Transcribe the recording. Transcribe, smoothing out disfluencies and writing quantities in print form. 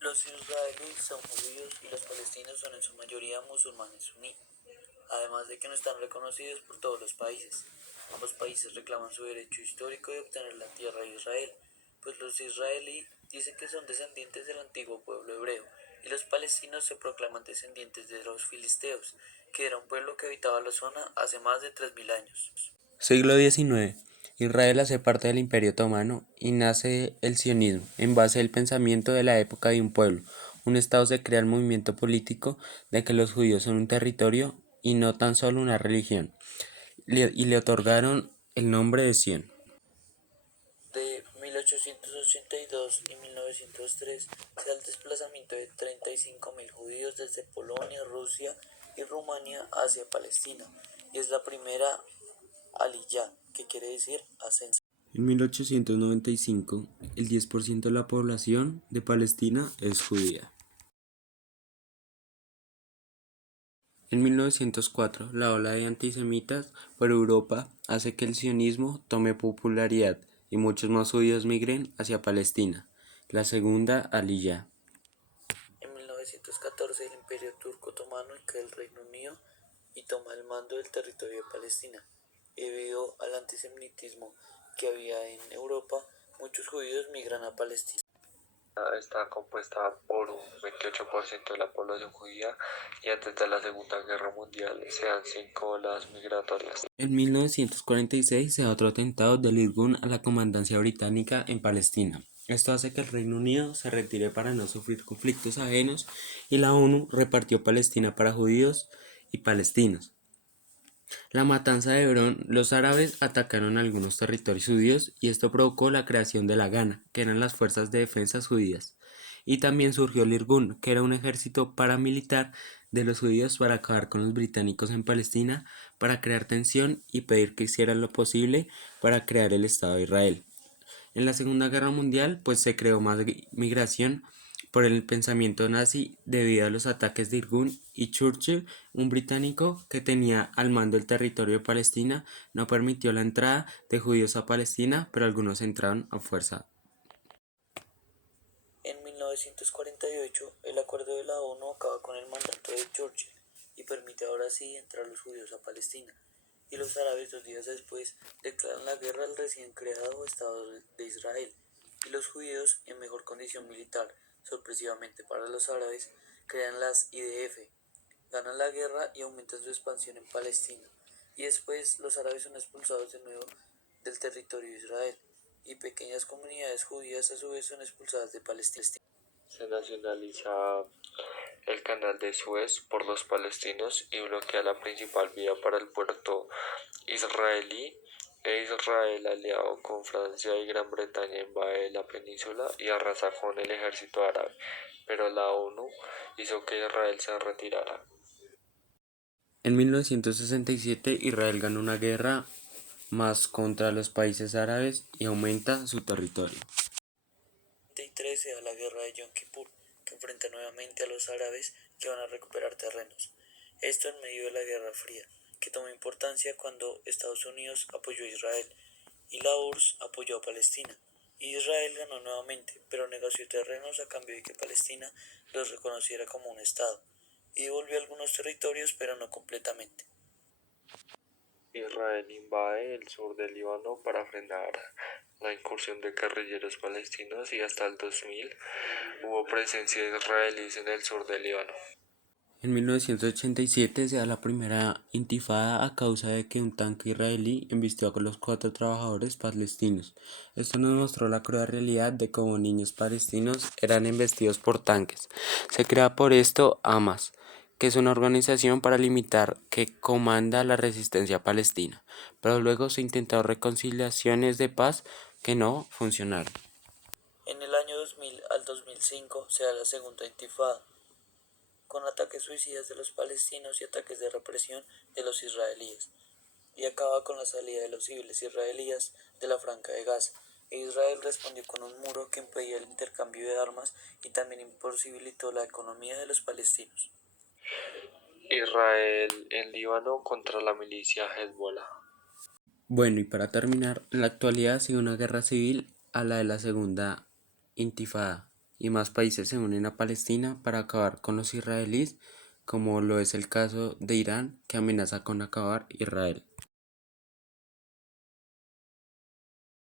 Los israelíes son judíos y los palestinos son en su mayoría musulmanes suní, además de que no están reconocidos por todos los países. Ambos países reclaman su derecho histórico de obtener la tierra de Israel, pues los israelíes dicen que son descendientes del antiguo pueblo hebreo y los palestinos se proclaman descendientes de los filisteos, que era un pueblo que habitaba la zona hace más de 3000 años. Siglo XIX. Israel hace parte del Imperio Otomano y nace el sionismo, en base al pensamiento de la época de un pueblo. Un Estado se crea el movimiento político de que los judíos son un territorio y no tan solo una religión, y le otorgaron el nombre de Sion. De 1882 y 1903 se da el desplazamiento de 35.000 judíos desde Polonia, Rusia y Rumania hacia Palestina, y es la primera aliyá, que quiere decir ascenso. En 1895, el 10% de la población de Palestina es judía. En 1904, la ola de antisemitas por Europa hace que el sionismo tome popularidad y muchos más judíos migren hacia Palestina, la segunda aliyá. En 1914 el Imperio Turco Otomano cae el Reino Unido y toma el mando del territorio de Palestina. Debido al antisemitismo que había en Europa, muchos judíos migran a Palestina. Está compuesta por un 28% de la población judía y antes de la Segunda Guerra Mundial se dan 5 olas migratorias. En 1946 se da otro atentado del Irgun a la comandancia británica en Palestina. Esto hace que el Reino Unido se retire para no sufrir conflictos ajenos y la ONU repartió Palestina para judíos y palestinos. La matanza de Hebrón, los árabes atacaron algunos territorios judíos y esto provocó la creación de la Gana, que eran las fuerzas de defensa judías. Y también surgió el Irgun, que era un ejército paramilitar de los judíos para acabar con los británicos en Palestina, para crear tensión y pedir que hicieran lo posible para crear el Estado de Israel. En la Segunda Guerra Mundial, pues se creó más migración por el pensamiento nazi debido a los ataques de Irgun y Churchill, un británico que tenía al mando el territorio de Palestina, no permitió la entrada de judíos a Palestina, pero algunos entraron a fuerza. En 1948, el acuerdo de la ONU acaba con el mandato de Churchill y permite ahora sí entrar los judíos a Palestina, y los árabes 2 días después declaran la guerra al recién creado Estado de Israel, y los judíos, en mejor condición militar, sorpresivamente para los árabes, crean las IDF, ganan la guerra y aumentan su expansión en Palestina, y después los árabes son expulsados de nuevo del territorio de Israel, y pequeñas comunidades judías a su vez son expulsadas de Palestina. Se nacionaliza el canal de Suez por los palestinos y bloquea la principal vía para el puerto israelí. Israel, aliado con Francia y Gran Bretaña, invade la península y arrasa con el ejército árabe, pero la ONU hizo que Israel se retirara. En 1967 Israel ganó una guerra más contra los países árabes y aumenta su territorio. En 1973 se da la guerra de Yom Kippur, que enfrenta nuevamente a los árabes que van a recuperar terrenos. Esto en medio de la Guerra Fría, que tomó importancia cuando Estados Unidos apoyó a Israel y la URSS apoyó a Palestina. Israel ganó nuevamente, pero negoció terrenos a cambio de que Palestina los reconociera como un Estado, y devolvió algunos territorios, pero no completamente. Israel invade el sur del Líbano para frenar la incursión de guerrilleros palestinos y hasta el 2000 hubo presencia de israelíes en el sur del Líbano. En 1987 se da la primera intifada a causa de que un tanque israelí embistió a los 4 trabajadores palestinos. Esto nos mostró la cruda realidad de cómo niños palestinos eran embestidos por tanques. Se crea por esto Hamas, que es una organización paramilitar que comanda la resistencia palestina, pero luego se intentaron reconciliaciones de paz que no funcionaron. En el año 2000 al 2005 se da la segunda intifada, con ataques suicidas de los palestinos y ataques de represión de los israelíes, y acaba con la salida de los civiles israelíes de la Franja de Gaza. Israel respondió con un muro que impedía el intercambio de armas y también imposibilitó la economía de los palestinos. Israel en Líbano contra la milicia Hezbollah. Bueno, y para terminar, en la actualidad sigue una guerra civil a la de la segunda intifada. y más países se unen a Palestina para acabar con los israelíes, como lo es el caso de Irán, que amenaza con acabar Israel.